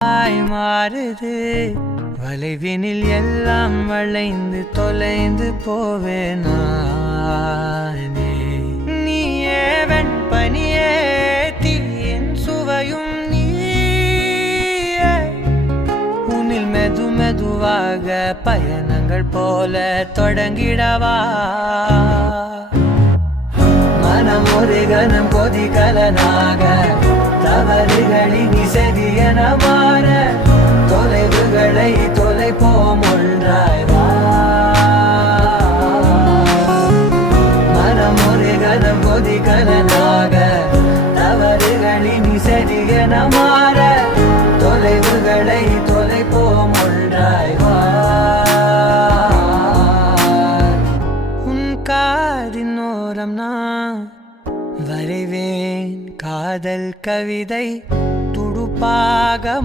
மாறுது வளைவினில் எல்லாம் வளைந்து தொலைந்து போவேனே. நீயே வெண்பனியே தீயின் சுவையும் நீயே. உன்னில் மெது மெதுவாக பயணங்கள் போல தொடங்கிடவா. மனம் ஒரு கணம் கொதிகலனாக தவறுகளின் இசையன மாற தொலைவுகளை தொலைப்போம் ஒன்றாய் வா. மனம் ஒரு கணம் கொதிகலனாக தவறுகளின் இசையன மாற தொலைவுகளை தொலைப்போம் ஒன்றாய் வா. உன் காதின் ஓரம் நான் வரைவேன் காதல் கவிதை துடுப்பாக.